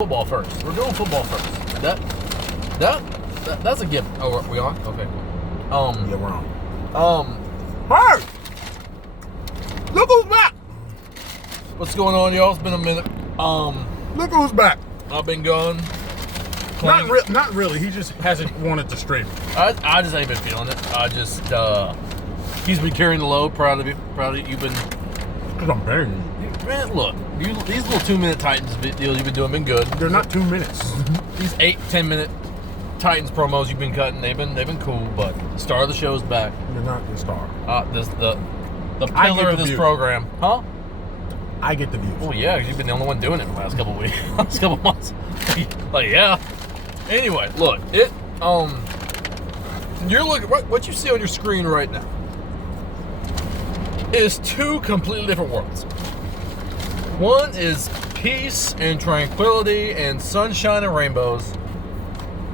Football first. We're doing football first. That's a given. Oh, are we on? Okay. Yeah, we're on. Hey! Look who's back! What's going on, y'all? It's been a minute. Look who's back. I've been gone. Not really. He just hasn't wanted to stream. I just ain't been feeling it. I just he's been carrying the load. Proud of you. You've been. Because I'm begging you. Man, look, these little 2-minute Titans deals you've been doing been good. They're not 2 minutes. These 8-10-minute Titans promos you've been cutting, they've been cool. But the star of the show's back. You're not the star. The pillar of this program, huh? I get the views. Well, yeah, because you've been the only one doing it the last couple of weeks, last couple of months. Like, yeah. Anyway, look, you're looking what you see on your screen right now is two completely different worlds. One is peace and tranquility and sunshine and rainbows,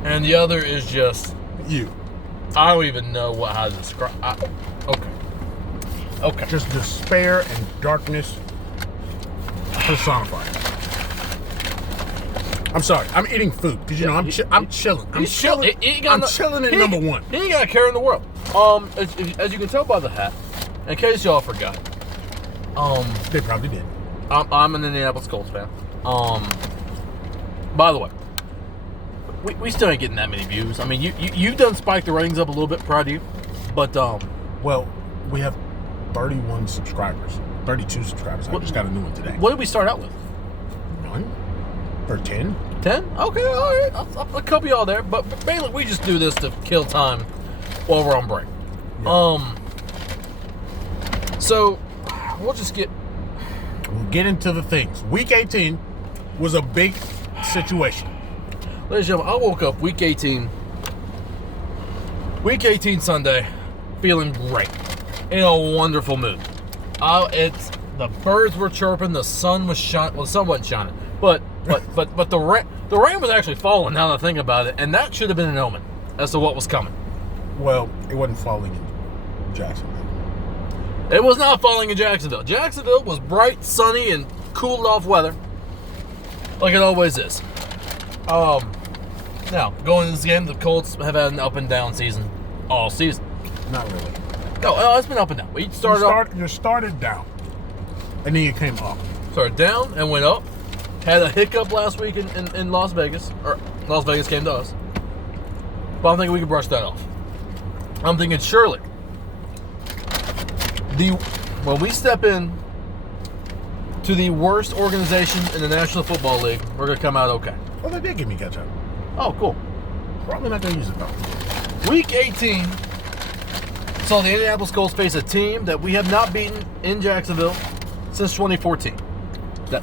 and the other is just you. I don't even know how to describe. Okay. Just despair and darkness personified. I'm sorry. I'm eating food because I'm chilling. I'm chilling. I'm chilling at number one. He ain't got a care in the world. As you can tell by the hat, in case y'all forgot, they probably did. I'm an Indianapolis Colts fan. By the way, we still ain't getting that many views. I mean, you've done spike the ratings up a little bit. Proud of you, but well, we have 31 subscribers, 32 subscribers. I just got a new one today. What did we start out with? 9 or 10? 10? Okay, all right. I'll couple y'all there. But mainly, we just do this to kill time while we're on break. Yeah. So we'll get into the things. Week 18 was a big situation. Ladies and gentlemen, I woke up week 18 Sunday, feeling great, in a wonderful mood. The birds were chirping, the sun was shining. Well, the sun wasn't shining, but the rain was actually falling. Now that I think about it, and that should have been an omen as to what was coming. Well, it wasn't falling in Jacksonville. It was not falling in Jacksonville. Jacksonville was bright, sunny, and cooled off weather, like it always is. Now, going into this game, the Colts have had an up and down season all season. Not really. No, it's been up and down. You started down, and then you came up. Started down and went up. Had a hiccup last week in Las Vegas, or Las Vegas came to us. But I'm thinking we can brush that off. I'm thinking surely when we step in to the worst organization in the National Football League, we're going to come out okay. Well, they did give me ketchup. Oh, cool. Probably not going to use it, though. Week 18 saw the Indianapolis Colts face a team that we have not beaten in Jacksonville since 2014.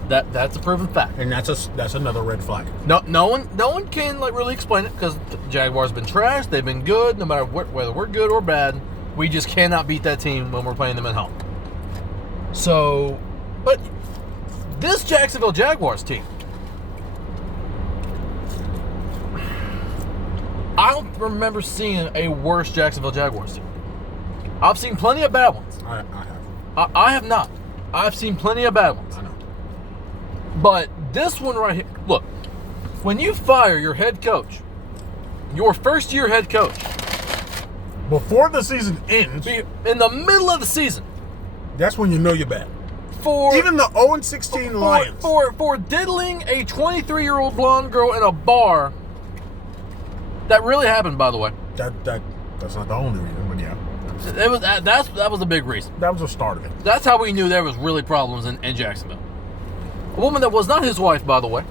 That's a proven fact. And that's another red flag. No one can really explain it because the Jaguars have been trash. They've been good no matter whether we're good or bad. We just cannot beat that team when we're playing them at home. So, but this Jacksonville Jaguars team, I don't remember seeing a worse Jacksonville Jaguars team. I've seen plenty of bad ones. I have. I have not. I've seen plenty of bad ones. I know. But this one right here, look, when you fire your head coach, your first-year head coach, before the season ends, in the middle of the season, that's when you know you're bad. For even the 0-16 Lions, for diddling a 23-year-old blonde girl in a bar. That really happened, by the way. That's not the only reason, but yeah. That was a big reason. That was the start of it. That's how we knew there was really problems in Jacksonville. A woman that was not his wife, by the way.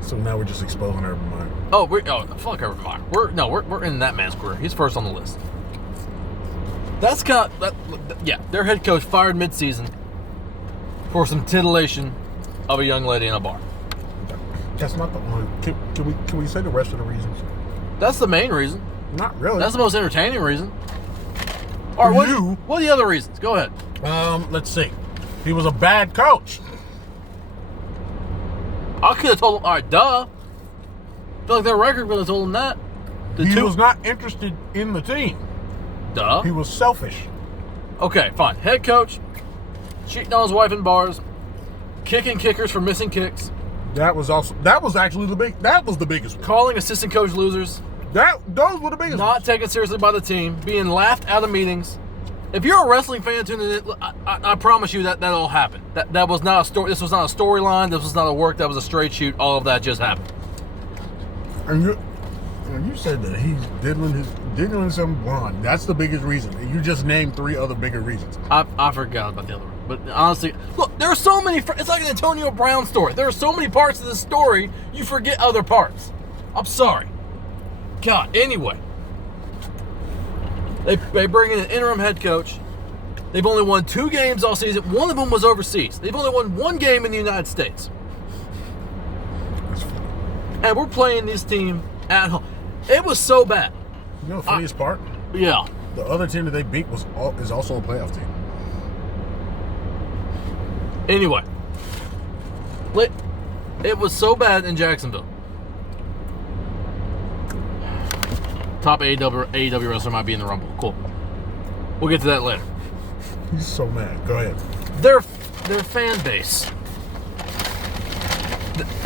So now we're just exposing her mind. Fuck her mind. We're in that man's career. He's first on the list. Their head coach fired mid-season for some titillation of a young lady in a bar. That's not the only. Can we say the rest of the reasons? That's the main reason. Not really. That's the most entertaining reason. All right, what are the other reasons? Go ahead. Let's see. He was a bad coach. I could have told him. All right, duh. I feel like their record would have told him that. He was not interested in the team. Duh. He was selfish. Okay, fine. Head coach, cheating on his wife in bars, kicking kickers for missing kicks, That was actually the biggest one. calling assistant coach losers, Those were the biggest not ones. taken seriously by the team, being laughed out of meetings. If you're a wrestling fan tuning in, I promise you that all happened. That was not a story. This was not a storyline. This was not a work. That was a straight shoot. All of that just happened. And you said that he's diddling some blonde. That's the biggest reason. And you just named 3 other bigger reasons. I forgot about the other one. But honestly, look, there are so many. It's like an Antonio Brown story. There are so many parts of this story, you forget other parts. I'm sorry. God, anyway. They bring in an interim head coach. They've only won 2 games all season. One of them was overseas. They've only won 1 game in the United States. That's funny. And we're playing this team at home. It was so bad. You know the funniest part? Yeah. The other team that they beat is also a playoff team. Anyway. It was so bad in Jacksonville. Top AEW wrestler might be in the Rumble. Cool. We'll get to that later. He's so mad. Go ahead. Their fan base.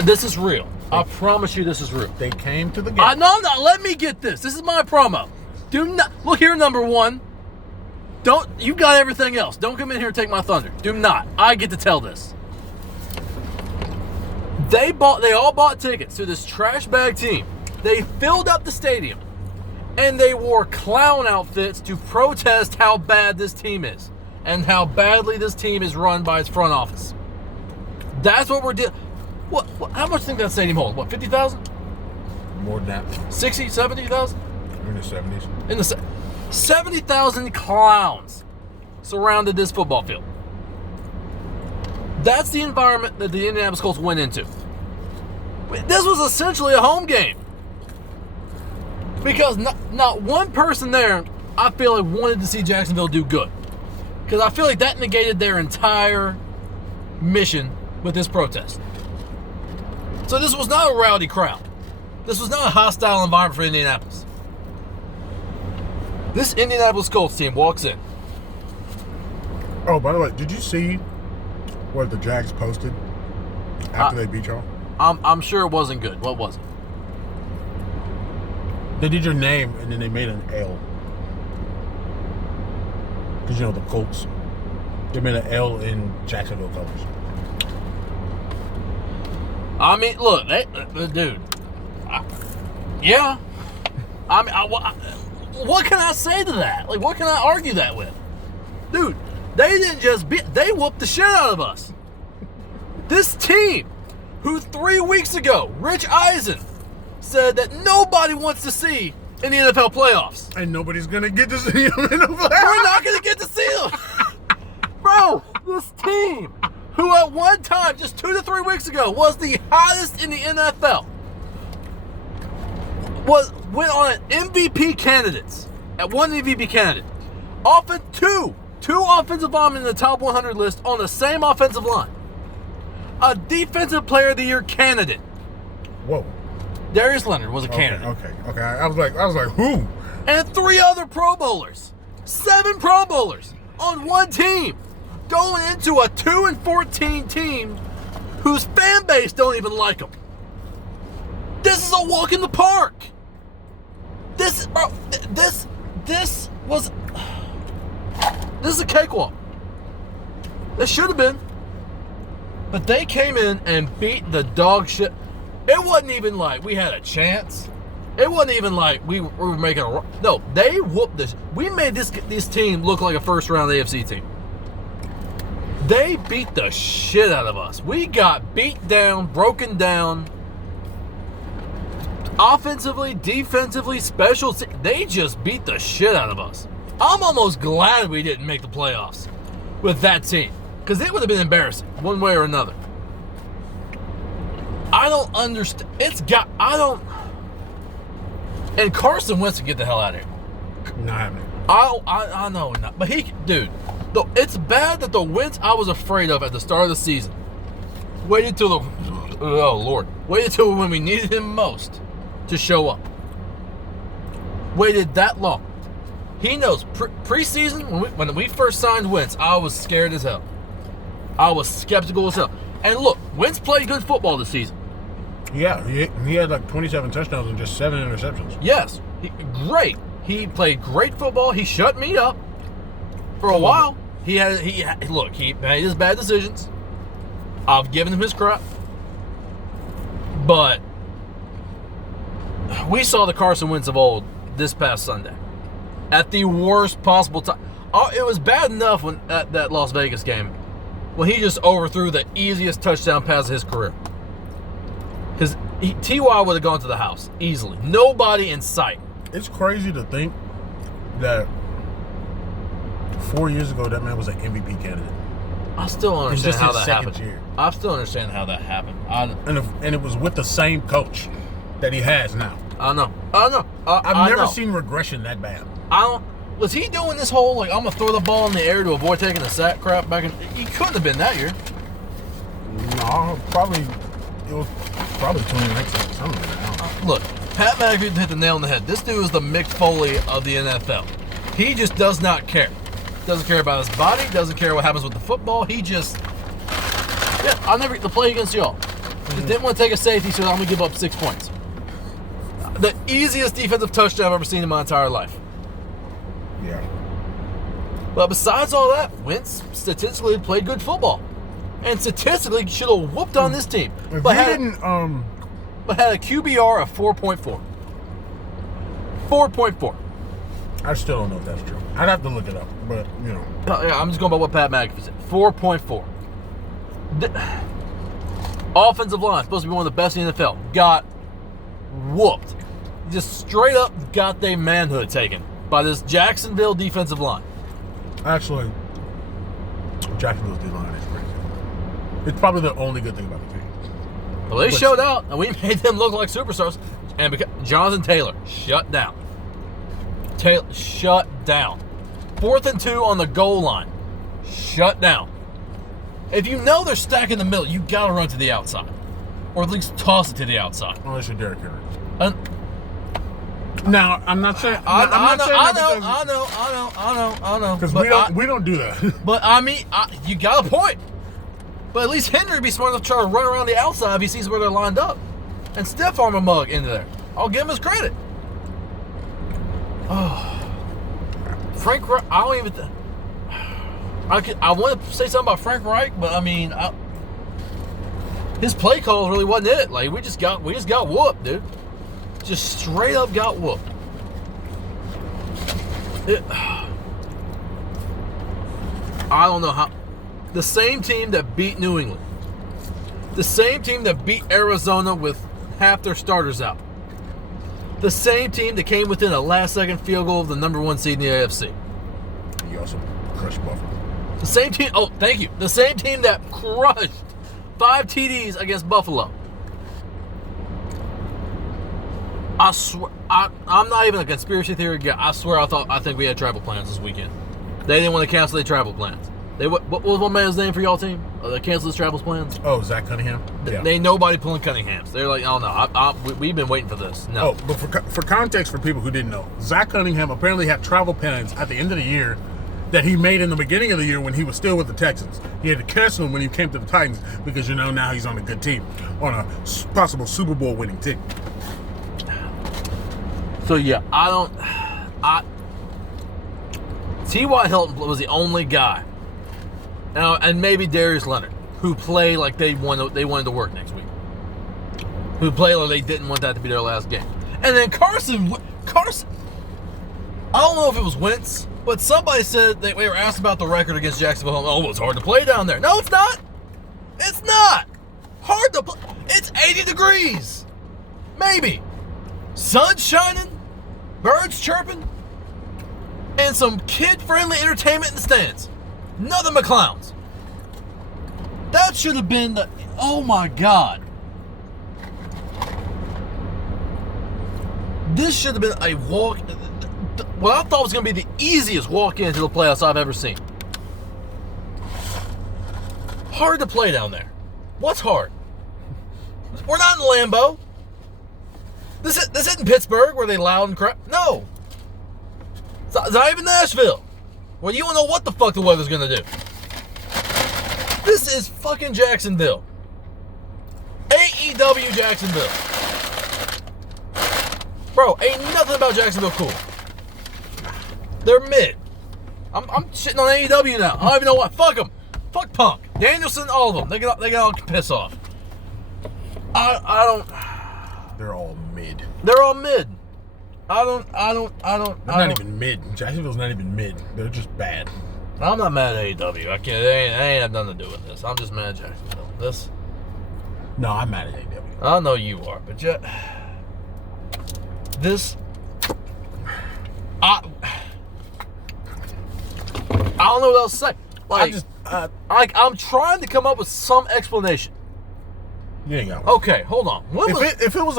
This is real. I promise you this is real. They came to the game. No, let me get this. This is my promo. Do not look here, number 1. You got everything else. Don't come in here and take my thunder. Do not. I get to tell this. They all bought tickets to this trash bag team. They filled up the stadium. And they wore clown outfits to protest how bad this team is and how badly this team is run by its front office. That's what we're doing. What? How much do you think that stadium holds? What, 50,000? More than that. 60, 70,000? In the 70s. In the 70,000 clowns surrounded this football field. That's the environment that the Indianapolis Colts went into. This was essentially a home game. Because not one person there, I feel like, wanted to see Jacksonville do good. Because I feel like that negated their entire mission with this protest. So this was not a rowdy crowd. This was not a hostile environment for Indianapolis. This Indianapolis Colts team walks in. Oh, by the way, did you see what the Jags posted after they beat y'all? I'm sure it wasn't good. What was it? They did your name, and then they made an L. Because, the Colts. They made an L in Jacksonville colors. I mean, look, dude. Yeah. I mean, what can I say to that? Like, what can I argue that with? Dude, they didn't just they whooped the shit out of us. This team, who 3 weeks ago, Rich Eisen, said that nobody wants to see in the NFL playoffs. And nobody's going to get to see them in the playoffs. We're not going to get to see them. Bro, this team, who at one time, just 2 to 3 weeks ago, was the hottest in the NFL, went on an MVP candidates, at one MVP candidate. Often two offensive linemen in the top 100 list on the same offensive line. A defensive player of the year candidate. Whoa. Darius Leonard was a candidate. Okay. I was like, who? And 3 other Pro Bowlers. 7 Pro Bowlers on one team. Going into a 2-14 team whose fan base don't even like them. This is a walk in the park. This is a cakewalk. This should have been. But they came in and beat the dog shit. It wasn't even like we had a chance. It wasn't even like we were making a... No, they whooped this. We made this team look like a first-round AFC team. They beat the shit out of us. We got beat down, broken down. Offensively, defensively, special... They just beat the shit out of us. I'm almost glad we didn't make the playoffs with that team. Because it would have been embarrassing, one way or another. I don't understand. And Carson Wentz can get the hell out of here. Not happening. I know not. But it's bad that the Wentz I was afraid of at the start of the season waited till when we needed him most to show up. Waited that long. He knows preseason when we first signed Wentz, I was scared as hell. I was skeptical as hell. And look, Wentz played good football this season. Yeah, he had like 27 touchdowns and just 7 interceptions. Yes, great. He played great football. He shut me up for a while. He made his bad decisions. I've given him his crap. But we saw the Carson Wentz of old this past Sunday at the worst possible time. Oh, it was bad enough when at that Las Vegas game when he just overthrew the easiest touchdown pass of his career. T.Y. would have gone to the house easily. Nobody in sight. It's crazy to think that 4 years ago that man was an MVP candidate. I still don't understand how that happened. Year. I still understand how that happened. And it was with the same coach that he has now. I know. I've never seen regression that bad. Was he doing this whole, like, I'm going to throw the ball in the air to avoid taking a sack crap back in? He couldn't have been that year. No, it was probably 2019. Something like that. Look, Pat McAfee hit the nail on the head. This dude is the Mick Foley of the NFL. He just does not care. Doesn't care about his body. Doesn't care what happens with the football. He just, I'll never play against y'all. Just didn't want to take a safety, so I'm going to give up 6 points. The easiest defensive touchdown I've ever seen in my entire life. Yeah. But besides all that, Wentz statistically played good football. And statistically should have whooped on this team. But had a QBR of 4.4. 4.4. I still don't know if that's true. I'd have to look it up, but, you know. I'm just going by what Pat McAfee said. 4.4. Offensive line, supposed to be one of the best in the NFL, got whooped. Just straight up got their manhood taken by this Jacksonville defensive line. Actually, Jacksonville's D-line is crazy. It's probably the only good thing about the team. Well, they showed out, and we made them look like superstars. And Jonathan Taylor shut down. Shut down. 4th and 2 on the goal line. Shut down. If you know they're stacking the middle, you got to run to the outside. Or at least toss it to the outside. Unless you're Derrick Henry. Now, I'm not saying. I know. Because we don't do that. But I mean, you got a point. But at least Henry would be smart enough to try to run around the outside if he sees where they're lined up, and stiff arm a mug into there. I'll give him his credit. Oh, Frank, I don't even. I want to say something about Frank Reich, but I mean, his play call really wasn't it. Like we just got whooped, dude. Just straight up got whooped. I don't know how. The same team that beat New England. The same team that beat Arizona with half their starters out. The same team that came within a last-second field goal of the number 1 seed in the AFC. You also crushed Buffalo. The same team. Oh, thank you. The same team that crushed 5 TDs against Buffalo. I swear, I'm not even a conspiracy theory guy. I swear, I think we had travel plans this weekend. They didn't want to cancel their travel plans. What was one man's name for y'all team? They canceled his travel plans. Oh, Zach Cunningham. Yeah. Ain't nobody pulling Cunningham's. They're like, oh no, we've been waiting for this. No. Oh, but for context, for people who didn't know, Zach Cunningham apparently had travel plans at the end of the year that he made in the beginning of the year when he was still with the Texans. He had to cancel them when he came to the Titans because now he's on a good team, on a possible Super Bowl winning team. So yeah, T.Y. Hilton was the only guy. Now, and maybe Darius Leonard, who played like they wanted to work next week. Who played like they didn't want that to be their last game. And then Carson, I don't know if it was Wentz, but somebody said that we were asked about the record against Jacksonville. Oh, it's hard to play down there. No, it's not. It's not. Hard to play. It's 80 degrees. Maybe. Sun shining, birds chirping, and some kid-friendly entertainment in the stands. Nothing but clowns. That should have been the... Oh, my God. This should have been a walk... What I thought was going to be the easiest walk into the playoffs I've ever seen. Hard to play down there. What's hard? We're not in Lambeau. This isn't Pittsburgh where they loud and crap. No. It's not even Nashville. Well, you don't know what the fuck the weather's going to do. This is fucking Jacksonville. AEW Jacksonville. Bro, ain't nothing about Jacksonville cool. They're mid. I'm shitting on AEW now. I don't even know what. Fuck them. Fuck Punk. Danielson, all of them. They can all piss off. I don't. They're all mid. They're all mid. They're not even mid. Jacksonville's not even mid. They're just bad. I'm not mad at AEW. I can't. They ain't have nothing to do with this. I'm just mad at Jacksonville. This. No, I'm mad at AEW. I know you are, but this. I don't know what else to say. Like, I'm trying to come up with some explanation. You ain't got one. Okay, hold on. If it was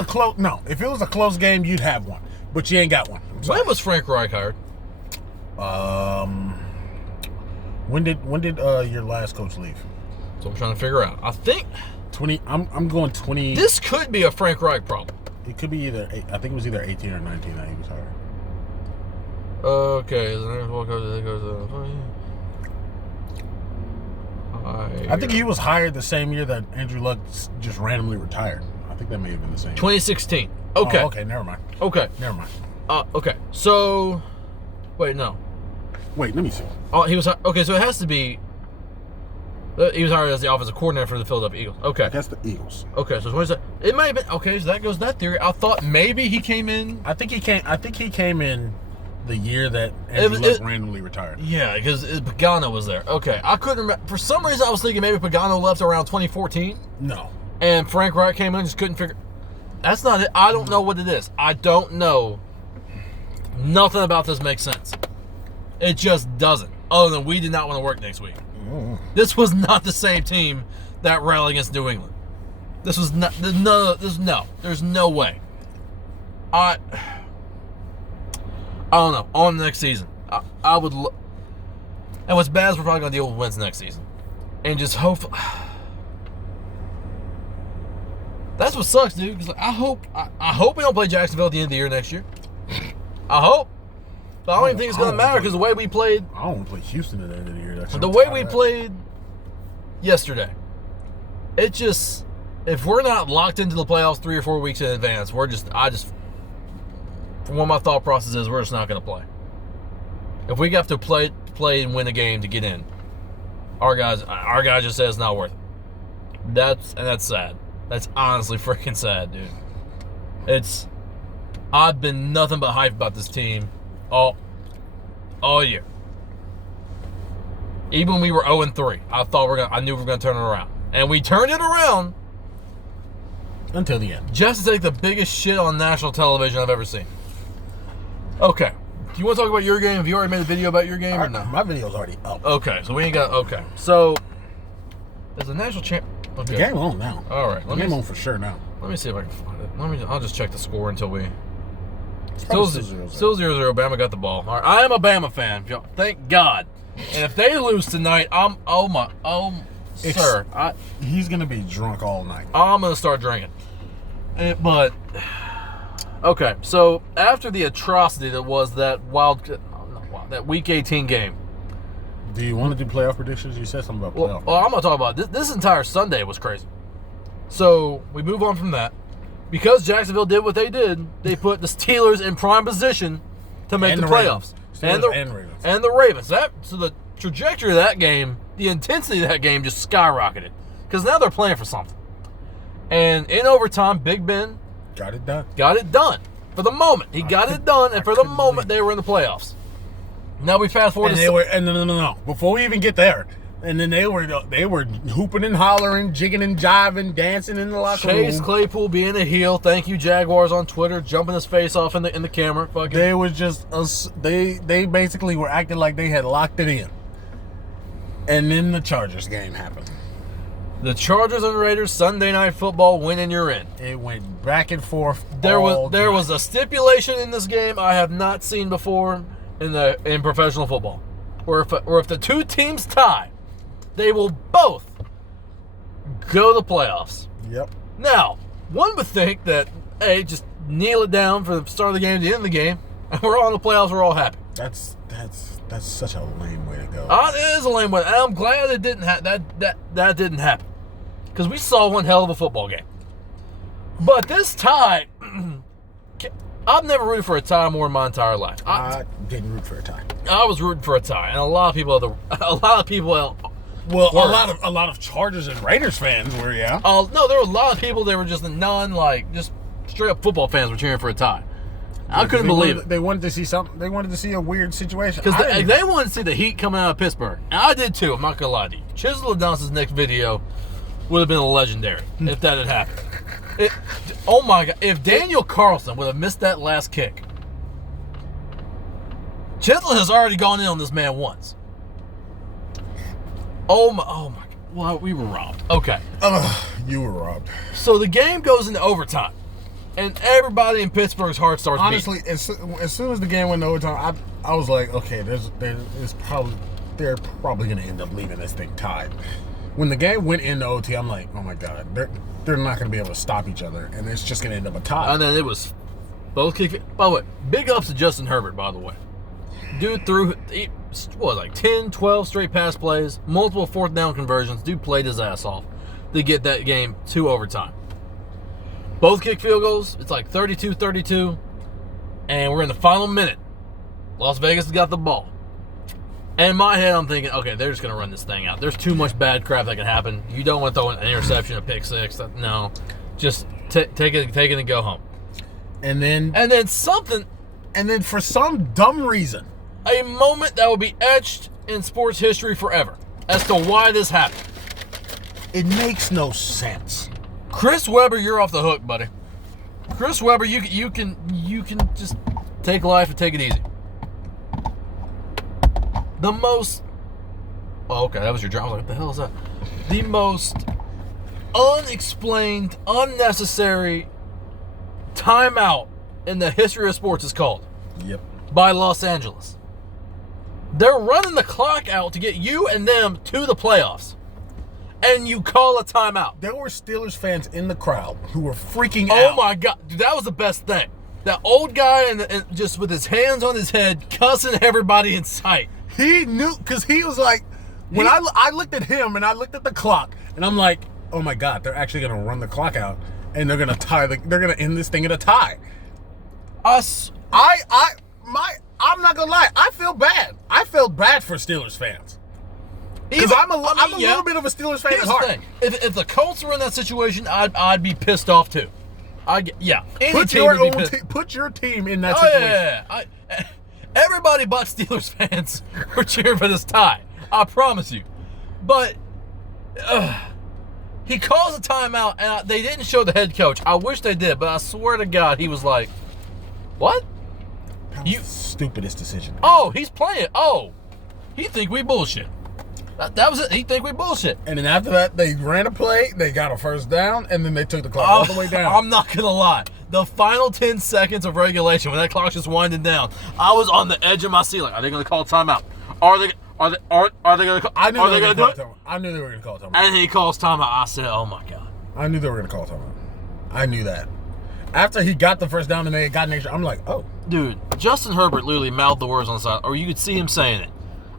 a close game, you'd have one, but you ain't got one. When was Frank Reich hired? When did your last coach leave? So I'm trying to figure out. I think 20. I'm going 20. This could be a Frank Reich problem. It could be either. I think it was either 18 or 19 that he was hired. Okay, I think he was hired the same year that Andrew Luck just randomly retired. I think that may have been the same. 2016. Okay. Oh, okay, never mind. Okay. Never mind. Okay. So, wait, no. Wait, let me see. Oh, he was okay. So it has to be. He was hired as the offensive coordinator for the Philadelphia Eagles. Okay. That's the Eagles. Okay, so it might have been okay. So that goes that theory. I thought maybe he came in. I think he came in the year that Andrew Luck randomly retired. Yeah, because Pagano was there. Okay, I couldn't remember. For some reason, I was thinking maybe Pagano left around 2014. No. And Frank Reich came in and just couldn't figure. That's not it. I don't know what it is. I don't know. Nothing about this makes sense. It just doesn't. Other than we did not want to work next week. This was not the same team that rallied against New England. This was not. There's no way. I don't know. On the next season, I would look. And what's bad is we're probably going to deal with wins next season. And just hope. That's what sucks, dude. Because I hope we don't play Jacksonville at the end of the year next year. I hope. But I don't even think it's going to matter because the way we played. I don't want to play Houston at the end of the year. The way we played yesterday. It just. If we're not locked into the playoffs 3 or 4 weeks in advance, from what my thought process is, we're just not going to play. If we have to play and win a game to get in, our guys just said it's not worth it. That's sad. That's honestly freaking sad, dude. I've been nothing but hype about this team all year. Even when we were 0-3, I knew we were gonna turn it around, and we turned it around until the end. Just to take the biggest shit on national television I've ever seen. Okay. Do you want to talk about your game? Have you already made a video about your game or no? My video's already up. Okay, so we ain't got. Okay, so there's a national champ. Okay. The game on now. All right, the game on for sure now. Let me see if I can find it. I'll just check the score until we. Still 0-0. Bama got the ball. All right, I am a Bama fan. Thank God. And if they lose tonight, sir, he's gonna be drunk all night. I'm gonna start drinking. But okay, so after the atrocity that was that Week 18 game. Do you want to do playoff predictions? You said something about playoff. Well, I'm gonna talk about this entire Sunday was crazy. So we move on from that. Because Jacksonville did what they did, they put the Steelers in prime position to make the playoffs. And the Ravens. So the trajectory of that game, the intensity of that game just skyrocketed. Because now they're playing for something. And in overtime, Big Ben got it done. For the moment. He got it done, and for the moment, they were in the playoffs. Now we fast forward no. Before we even get there, and then they were hooping and hollering, jigging and jiving, dancing in the locker room. Chase Claypool being a heel. Thank you, Jaguars on Twitter, jumping his face off in the camera. Fucking. They were just they basically were acting like they had locked it in. And then the Chargers game happened. The Chargers and Raiders Sunday Night Football win and you're in. It went back and forth. There was a stipulation in this game I have not seen before in professional football, or if the two teams tie, they will both go to the playoffs. Yep. Now, one would think that just kneel it down for the start of the game to the end of the game, and we're all in the playoffs. We're all happy. That's such a lame way to go. It is a lame way. And I'm glad it didn't that didn't happen. Because we saw one hell of a football game. But this tie, I've never rooted for a tie more in my entire life. I didn't root for a tie. I was rooting for a tie, and a lot of people, Well, a lot of Chargers and Raiders fans were, yeah. no, there were a lot of people that were just just straight up football fans were cheering for a tie. I couldn't believe it. They wanted to see something. They wanted to see a weird situation. Because they wanted to see the Heat coming out of Pittsburgh. And I did too, I'm not going to lie to you. Chisel Adonis' next video would have been legendary if that had happened. Oh my God. If Daniel Carlson would have missed that last kick, Chisel has already gone in on this man once. Oh my God. Well, we were robbed. Okay. You were robbed. So the game goes into overtime. And everybody in Pittsburgh's heart starts Honestly, beating. as soon as the game went to overtime, I was like, okay, they're probably going to end up leaving this thing tied. When the game went into OT, I'm like, oh my God, they're not going to be able to stop each other, and it's just going to end up a tie. And then it was both kick. By the way, big ups to Justin Herbert, by the way. Dude threw, 10, 12 straight pass plays, multiple fourth down conversions. Dude played his ass off to get that game to overtime. Both kick field goals. It's like 32-32. And we're in the final minute. Las Vegas has got the ball. And in my head, I'm thinking, okay, they're just going to run this thing out. There's too much bad crap that can happen. You don't want to throw an interception, a pick six. No. Just take it and go home. And then for some dumb reason, a moment that will be etched in sports history forever as to why this happened. It makes no sense. Chris Webber, you're off the hook, buddy. Chris Webber, you can just take life and take it easy. The most... Oh, okay, that was your drama. I was like, what the hell is that? The most unexplained, unnecessary timeout in the history of sports is called. Yep. By Los Angeles. They're running the clock out to get you and them to the playoffs. And you call a timeout. There were Steelers fans in the crowd who were freaking out. Oh my God. Dude, that was the best thing. That old guy and just with his hands on his head, cussing everybody in sight. He knew, because he was like, when I looked at him and I looked at the clock, and I'm like, oh my God, they're actually going to run the clock out, and they're going to tie, they're going to end this thing in a tie. I'm not going to lie, I feel bad. I felt bad for Steelers fans. Because I'm a little bit of a Steelers fan at heart. If the Colts were in that situation, I'd be pissed off too. Put your team in that situation. Yeah. Everybody but Steelers fans were cheering for this tie. I promise you. But he calls a timeout, and they didn't show the head coach. I wish they did, but I swear to God, he was like, "What? That was the stupidest decision." Oh, he's playing. Oh, he think we bullshit. That was it. He think we bullshit. And then after that, they ran a play, they got a first down, and then they took the clock all the way down. I'm not going to lie. The final 10 seconds of regulation, when that clock's just winding down, I was on the edge of my seat. Like, are they going to call timeout? Are they going to call? I knew they were going to do it. I knew they were going to call timeout. And he calls timeout. I said, oh my God. I knew they were going to call timeout. I knew that. After he got the first down and they got an extra, I'm like, oh. Dude, Justin Herbert literally mouthed the words on the side, or you could see him saying it.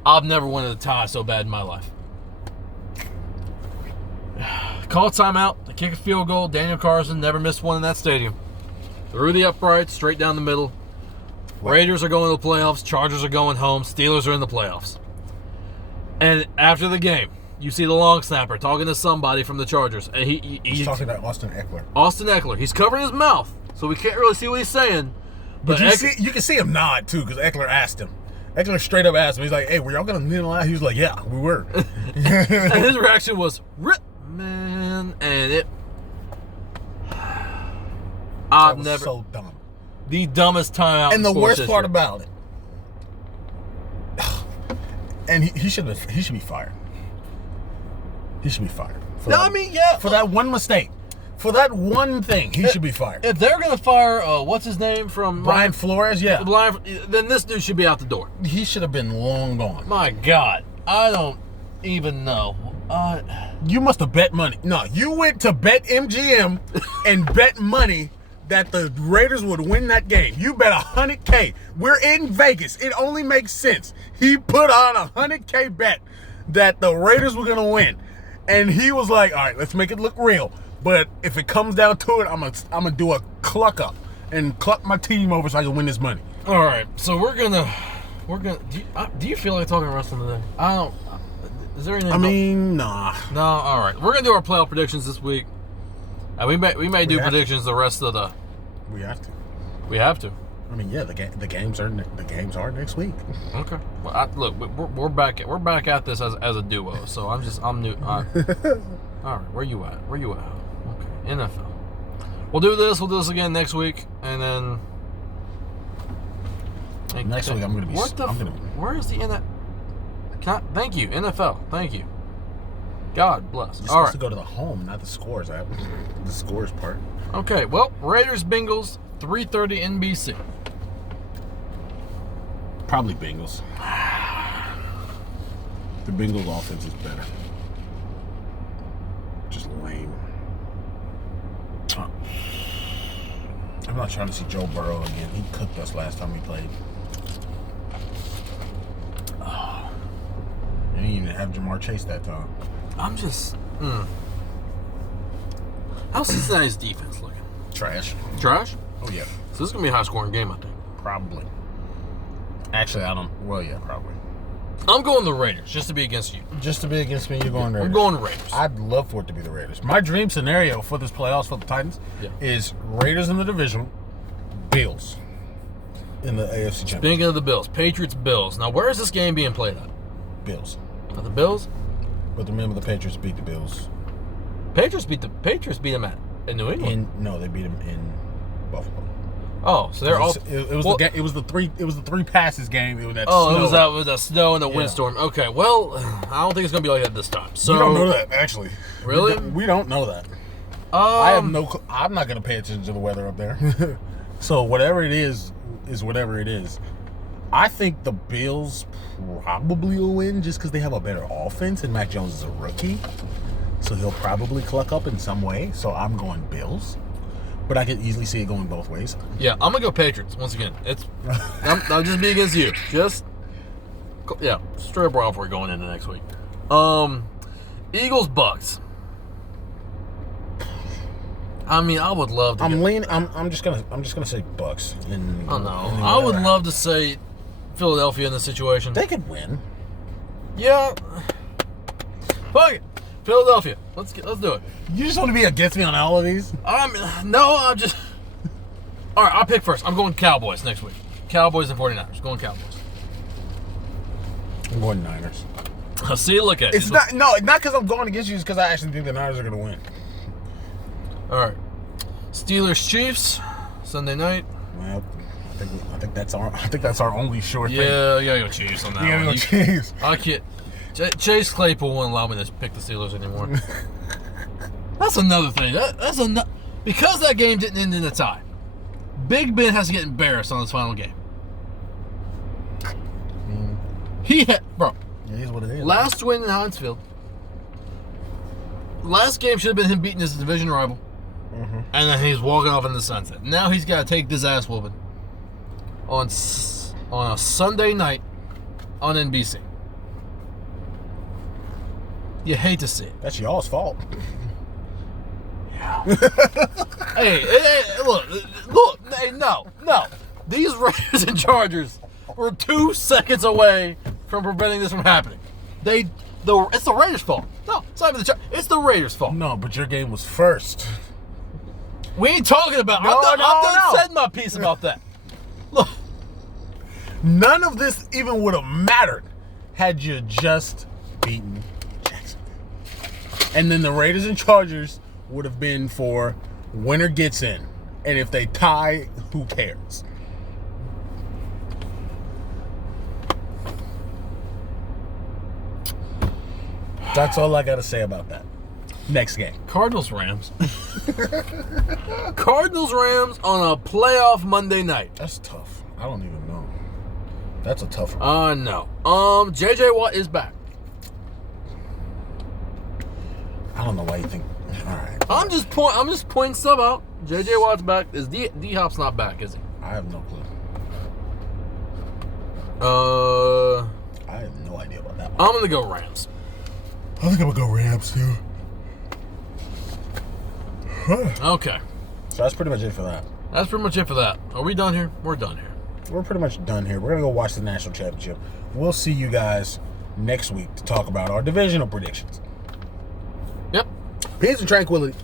I've never wanted a tie so bad in my life. Call timeout, they kick a field goal. Daniel Carlson never missed one in that stadium. Through the uprights, straight down the middle. Raiders are going to the playoffs. Chargers are going home. Steelers are in the playoffs. And after the game, you see the long snapper talking to somebody from the Chargers. And he's talking to Austin Eckler. Austin Eckler. He's covering his mouth, so we can't really see what he's saying. But you can see him nod, too, because Eckler asked him. Eckler straight up asked him. He's like, hey, were y'all going to kneel out? He was like, yeah, we were. And his reaction was, rip, man. And it... I've never... so dumb. The dumbest timeout and the worst history. part about it, and he should be fired. He should be fired. For that one mistake. For that one thing, he should be fired. If they're going to fire, what's his name from... Brian Flores, yeah. Then this dude should be out the door. He should have been long gone. My God. I don't even know. You must have bet money. No, you went to Bet MGM and bet money that the Raiders would win that game. You bet $100K. We're in Vegas. It only makes sense. He put on a $100K bet that the Raiders were going to win. And he was like, all right, let's make it look real. But if it comes down to it, I'm gonna do a cluck up and cluck my team over so I can win this money. All right, so we're gonna. Do you feel like talking wrestling today? I don't. Is there anything? I mean, nah. No. All right, we're gonna do our playoff predictions this week. We may do predictions the rest of the. We have to. We have to. I mean, yeah, the games are next week. Okay. Well, look, we're back at this as a duo. So I'm new. All right, where you at? Okay, NFL. We'll do this again next week, and then next week I'm gonna be. Where is the NFL? Thank you, NFL. Thank you. God bless. You're All right. supposed to go to the home, not the scores. The scores part. Okay. Well, Raiders Bengals 3:30 NBC. Probably Bengals. The Bengals offense is better. Just lame. I'm not trying to see Joe Burrow again. He cooked us last time we played. They didn't even have Jamar Chase that time. I'm just. How's Cincinnati's defense looking? Trash. Trash? Oh, yeah. So this is going to be a high-scoring game, I think. Probably. Actually, I don't. Well, yeah, probably. I'm going the Raiders, just to be against you. Just to be against me, you're going Raiders. I'm going Raiders. I'd love for it to be the Raiders. My dream scenario for this playoffs for the Titans is Raiders in the division, Bills in the AFC Championship. Speaking of the Bills, Patriots-Bills. Now, where is this game being played at? Bills. At the Bills? But remember, the Patriots beat the Bills. Patriots beat them in New England. No, they beat them in Buffalo. Oh, so they're all. It was the three passes game. It was that. Oh, snow. it was that snow and the windstorm. Okay, well, I don't think it's gonna be like that this time. So we don't know that actually. Really? We don't know that. I'm not gonna pay attention to the weather up there. So whatever it is whatever it is. I think the Bills probably will win just because they have a better offense and Mac Jones is a rookie, so he'll probably cluck up in some way. So I'm going Bills. But I could easily see it going both ways. Yeah, I'm gonna go Patriots once again. I'll just be against you. Straight up wrong before going into next week. Eagles Bucks. I mean, I would love to. I'm just gonna say Bucks. I would love to say Philadelphia in this situation. They could win. Yeah. Fuck it. Philadelphia. Let's do it. You just want to be against me on all of these? No, I'm just. All right, I'll pick first. I'm going Cowboys next week. Cowboys and 49ers. Going Cowboys. I'm going Niners. See, look at it. It's not because I'm going against you. It's because I actually think the Niners are going to win. All right. Steelers Chiefs Sunday night. Well, I think that's our only short thing. Yeah, you gotta go Chiefs on that one. Go Chiefs. I can't. Chase Claypool won't allow me to pick the Steelers anymore. That's another thing. That's because that game didn't end in a tie. Big Ben has to get embarrassed on his final game. He had, bro. It is what it is. Last win in Heinz Field. Last game should have been him beating his division rival. Mm-hmm. And then he's walking off in the sunset. Now he's got to take this ass whooping on a Sunday night on NBC. You hate to see it. That's y'all's fault. Yeah. hey, look. Hey, no. These Raiders and Chargers were 2 seconds away from preventing this from happening. It's the Raiders' fault. No, it's not even it's the Raiders' fault. No, but your game was first. We ain't talking about. I'm done said my piece about that. Look, none of this even would have mattered had you just beaten Jackson. And then the Raiders and Chargers would have been for winner gets in. And if they tie, who cares? That's all I got to say about that. Next game. Cardinals-Rams. Cardinals-Rams on a playoff Monday night. That's tough. I don't even know. That's a tough I one. know. J.J. Watt is back. I don't know why you think. All right. I'm just pointing stuff out. J.J. Watt's back. Is D-Hop's not back, is he? I have no clue. I have no idea about that one. I'm gonna go Rams. I think I'm gonna go Rams too. Okay. So that's pretty much it for that. That's pretty much it for that. Are we done here? We're done here. We're pretty much done here. We're going to go watch the national championship. We'll see you guys next week to talk about our divisional predictions. Yep. Peace and tranquility.